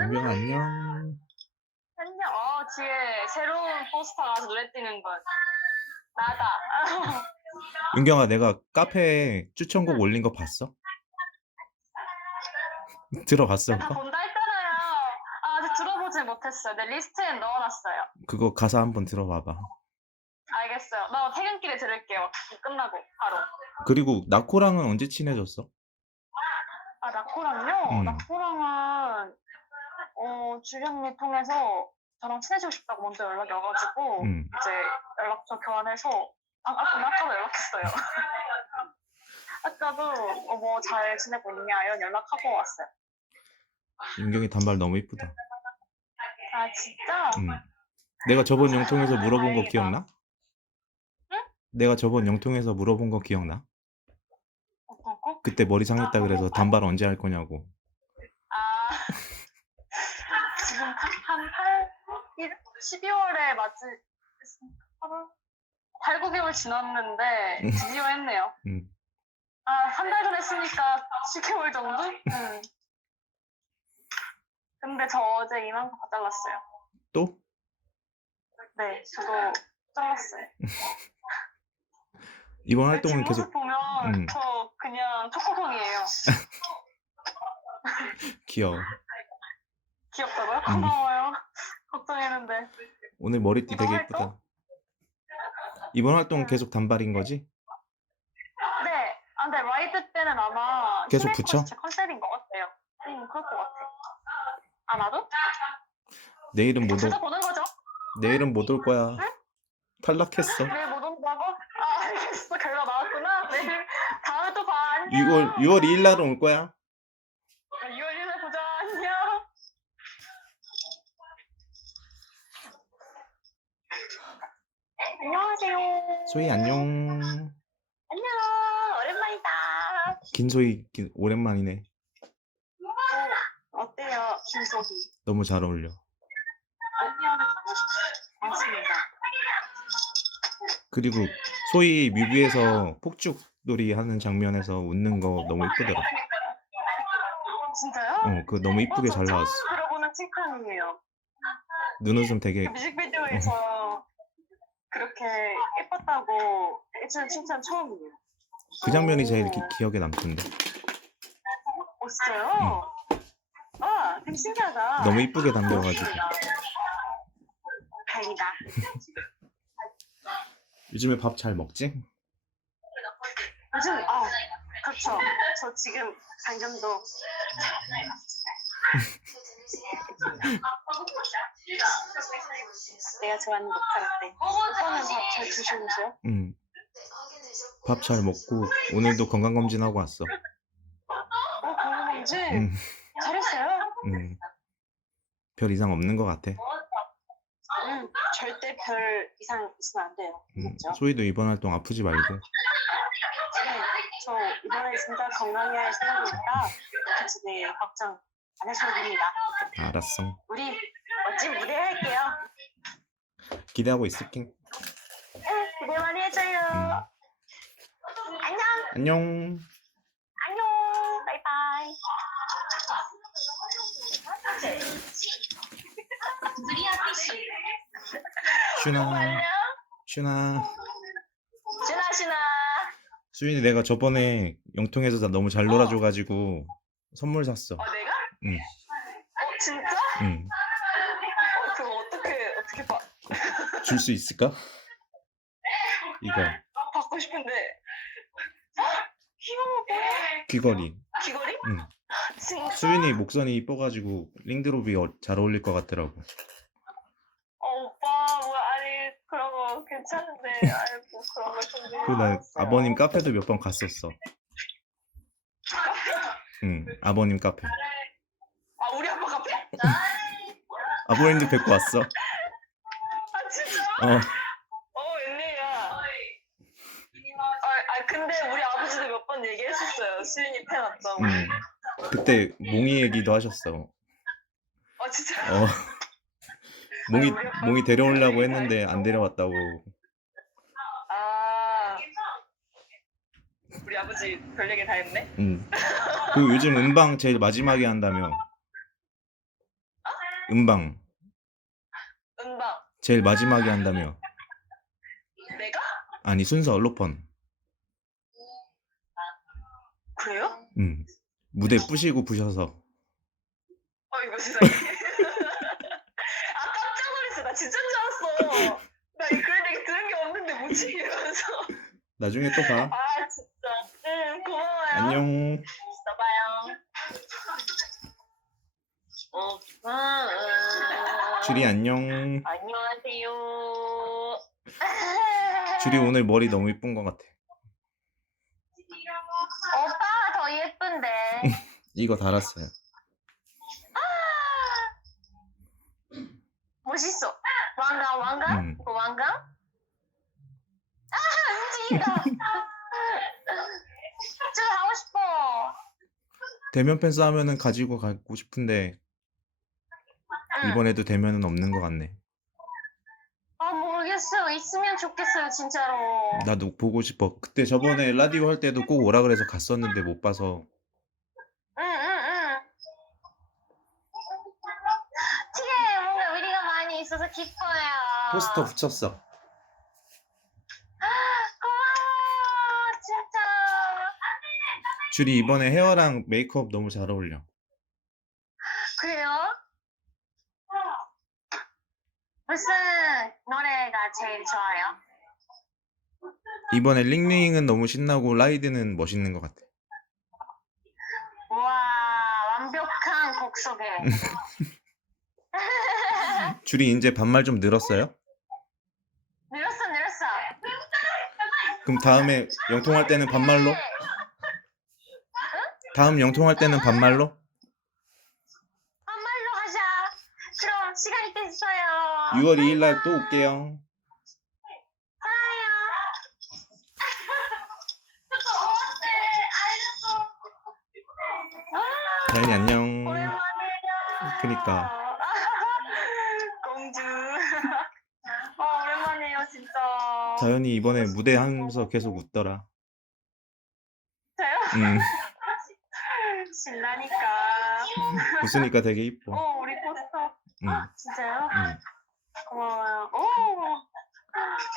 안녕 안녕. 안녕. 어, 뒤에 새로운 포스터가 와서 눈에 띄는 건 나다. 윤경아 내가 카페에 추천곡 올린 거 봤어? 들어봤어 다 그거? 본다 했잖아요. 아, 아직 들어보지 못했어요. 내 리스트에 넣어놨어요. 그거 가사 한번 들어봐봐. 알겠어요. 나 퇴근길에 들을게요. 끝나고 바로. 그리고 나코랑은 언제 친해졌어? 아, 나코랑요? 음. 나코랑은 어, 주변일 통해서 저랑 친해지고 싶다고 먼저 연락이 와가지고 음. 이제 연락처 교환해서 아, 아까 아까도 연락했어요. 아까도 어, 뭐잘 지내고 있냐 이런 연락하고 왔어요. 윤경이 단발 너무 이쁘다. 아 진짜? 음. 내가 저번 영통에서 물어본 거. 기억나? 응? 내가 저번 영통에서 물어본 거 기억나? 어떤 거? 그때 머리 상했다 그래서 단발 언제 할 거냐고. 아 지금 한 8, 12월에 맞지? 8월? 8, 9개월 지났는데 음. 드디어 했네요. 음. 아, 한 달 전 했으니까 10개월 정도? 응. 근데 저 어제 이만큼 다 잘랐어요. 또? 네, 저도 잘랐어요. 이번 네, 활동은 계속 보면 음. 저 그냥 초코송이에요. 귀여워. 귀엽다고요? 음. 고마워요. 걱정했는데. 오늘 머리띠 되게 활동? 예쁘다. 이번 활동은 음. 계속 단발인 거지? 네. 아, 근데 라이드 때는 아마 계속 붙여? 제 컨셉인 것 같아요. 응, 그럴 것 같아. 아마도? 내일은 못 올, 보는 거죠? 내일은 못 올 거야. 탈락했어. 내일 못 온다고? 아, 알겠어. 결과 나왔구나. 내일 다음에 또 봐. 안녕. 6월 6월 2일 날은 올 거야. 6월 1일에 보자. 안녕. 안녕하세요. 소희 안녕. 안녕. 오랜만이다. 김소희 기- 오랜만이네. 어, 어때요, 김소희? 너무 잘 어울려. 안녕. 맞습니다. 그리고 소희 뮤비에서 폭죽놀이 하는 장면에서 웃는 거 너무 이쁘더라. 진짜요? 어, 그거 너무 이쁘게 어, 잘저 나왔어. 처음 들어보는 칭찬이에요. 눈웃음 되게 그 뮤직비디오에서 그렇게 해주는 칭찬 처음이에요. 그 장면이 제일 기, 기억에 남던데. 어, 진짜요? 와, 되게 신기하다. 너무 이쁘게 담겨가지고. 다행이다. 요즘에 밥 잘 먹지? 요즘, 아, 그렇죠. 저 지금 방금도 내가 좋아하는 녹차 라떼. 오빠는 밥잘 드셔보세요. 응. 밥 잘 먹고 오늘도 건강 검진하고 왔어. 어, 건강검진 응. 잘했어요? 응. 별 이상 없는 것 같아. 응, 절대 별 이상 있으면 안 돼요. 응. 그렇죠? 소희도 이번 활동 아프지 말고. 네, 저 이번에 진짜 건강해야 할 생각이니까 같이 네, 걱정 안 하셔도 됩니다. 알았어. 우리 멋진 무대 할게요. 기대하고 있을게. 안녕, 안녕. 바이바이. 슈나. 안녕. 슈나. 신아, 신아. 수인이 내가 저번에 영통에서 나 너무 잘 놀아줘가지고 선물 샀어. 어, 내가? 응. 어, 진짜? 응. 어, 그거 어떻게, 어떻게 봐? 줄 수 있을까? 이거 받고 싶은데. 헉, 귀여워, 뭐야? 귀걸이. 귀걸이? 응. 진짜? 수인이 목선이 이뻐가지고 링드롭이 어- 잘 어울릴 것 같더라고. 어, 오빠, 뭐, 아니, 그런 거 괜찮은데, 아이고, 그런 거 좀 그리고 난 아버님 카페도 몇 번 갔었어. 응. 아버님 카페. 아, 우리 아빠 카페? 아버님도 뵙고 왔어. 아, 진짜? 어. 어, 웬일이야. 아, 아, 근데 우리 아버지도 몇 번 얘기했었어요. 수윤이 팬 왔다고. 응. 그때 몽이 얘기도 하셨어. 어, 진짜? 어. 몽이 몽이 데려오려고 했는데 안 데려왔다고. 아. 우리 아버지 별 얘기 다 했네? 응. 그리고 요즘 음방 제일 마지막에 한다며. 음방 음방. 제일 마지막에 한다며. 내가? 아니 순서 로펀. 그래요? 음. 무대 부시고 부셔서. 어 이거 세상에. 아 깜짝 놀랐어. 나 진짜인 줄 알았어. 나이 그런 얘기 들은 게 없는데 뭐지 이러면서. 나중에 또 봐. 아 진짜. 응 고마워요. 안녕. 또 봐요. 어. 음, 주리 안녕. 안녕하세요. 주리 오늘 머리 너무 이쁜 것 같아. 오빠가 더 예쁜데. 이거 달았어요. 멋있어. 왕관 왕관? 음. 이거 왕관? 아 움직인다. 저 하고 싶어. 대면 펜스 하면은 가지고 가고 싶은데 응. 이번에도 대면은 없는 것 같네. 아 모르겠어요. 있으면 좋겠어요 진짜로. 나도 보고 싶어. 그때 저번에 라디오 할 때도 꼭 오라 그래서 갔었는데 못 봐서 응응응. 티에 뭔가 의리가 많이 있어서 기뻐요. 포스터 붙였어. 고마워 진짜. 주리 이번에 헤어랑 메이크업 너무 잘 어울려. 그래요? 무슨 노래가 제일 좋아요? 이번에 링링은 너무 신나고 라이드는 멋있는 것 같아. 와 완벽한 곡 소개. 주리 이제 반말 좀 늘었어요? 늘었어 늘었어. 그럼 다음에 영통할 때는 반말로? 다음 영통할 때는 반말로? 반말로 하자. 그럼 시간이 됐어요. 6월 2일 날 또 올게요. 자연이 안녕. 오랜만이에요. 그니까. 공주. 아 오랜만이에요 진짜. 자연이 이번에 무대 하면서 계속 웃더라. 저요? 음, 신나니까. 웃으니까 되게 이뻐. 어 우리 포스터. 음, 진짜요? 음. 고마워요. 오.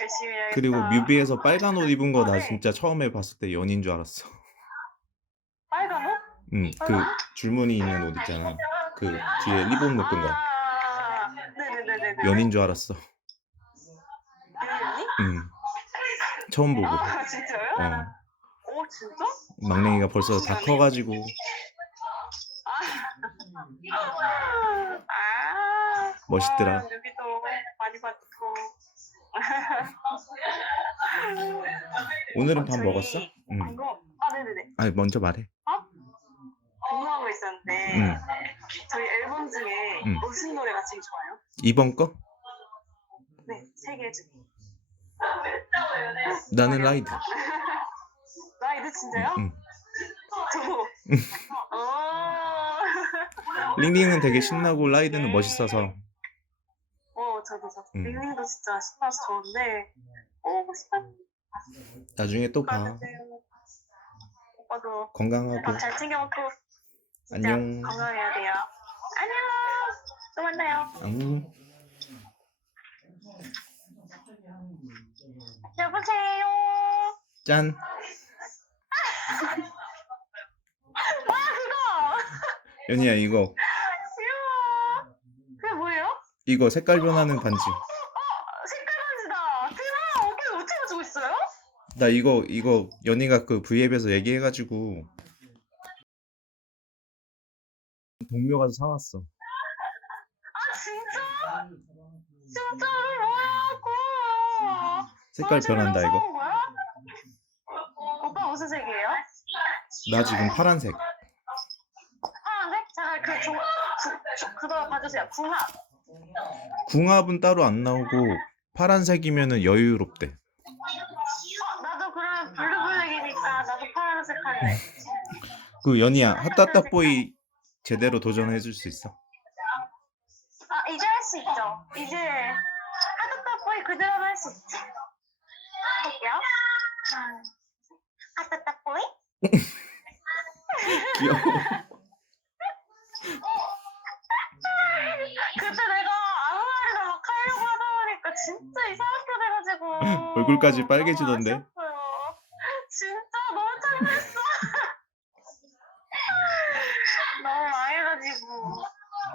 열심히 해야겠다. 그리고 뮤비에서 빨간 옷 입은 거나 네. 진짜 처음에 봤을 때 연인 줄 알았어. 빨간 옷? 음, 그 줄무늬 있는 옷 있잖아. 그 뒤에 리본 묶은 거. 아, 네네네네. 연인 줄 알았어. 연인이? 음, 처음 보고. 아 진짜요? 어, 오 진짜? 막냉이가 벌써 다 커가지고. 아. 멋있더라. 와, 여기도 많이 봤고. 오늘은 밥 저희 먹었어? 응. 아 네네네. 아니 먼저 말해. 궁금한 거 있었는데 응. 저희 앨범 중에 응. 무슨 노래가 제일 좋아요? 이번 거? 네, 세 개 중에. 나는 라이드. 라이드 진짜요? 응. 저도. 어. 링링은 되게 신나고 라이드는 멋있어서. 어, 저도 저도. 응. 링링도 진짜 신나서 좋은데. 어, 싶어. 나중에 또 봐. 오빠도 건강하고. 밥잘 챙겨 먹고. 안녕. 건강해야 돼요. 안녕. 또 만나요. 응. 여보세요. 짠. 뭐야 그거? 연희야 이거 귀여워. 그게 뭐예요? 이거 색깔 변하는 반지. 어, 색깔 바지다. 대박. 어떻게 어떻게 가지고 있어요? 나 이거 이거 연희가 그 V앱에서 얘기해가지고 동묘 가서 사왔어. 아 진짜? 진짜로 뭐야? 고마워. 색깔 아, 변한다 이거. 오빠 무슨 색이에요? 나 지금 파란색. 파란색? 잠깐 그 종, 구, 주- 그거 봐주세요. 궁합. 궁합은 따로 안 나오고 파란색이면은 여유롭대. 어, 나도 그러면 블루블랙이니까 나도 파란색 할래. 그 연희야 핫따따보이 제대로 도전해 줄 수 있어? 아 이제 할 수 있죠. 이제 하드탑보이 그대로 할 수 있지. 아따따 뽀이? 귀여워. 그때 내가 아무 말이나 막 하려고 하다 보니까 진짜 이상하게 돼가지고 얼굴까지 빨개지던데. 진짜 너무 짜증났어. 너무 망해가지고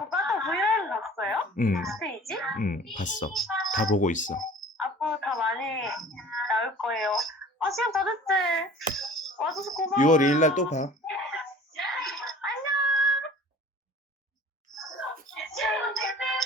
오빠 또 브이라이브 봤어요? 응, 스테이지? 응, 봤어. 다 보고 있어. 6월 2일 날 또 봐.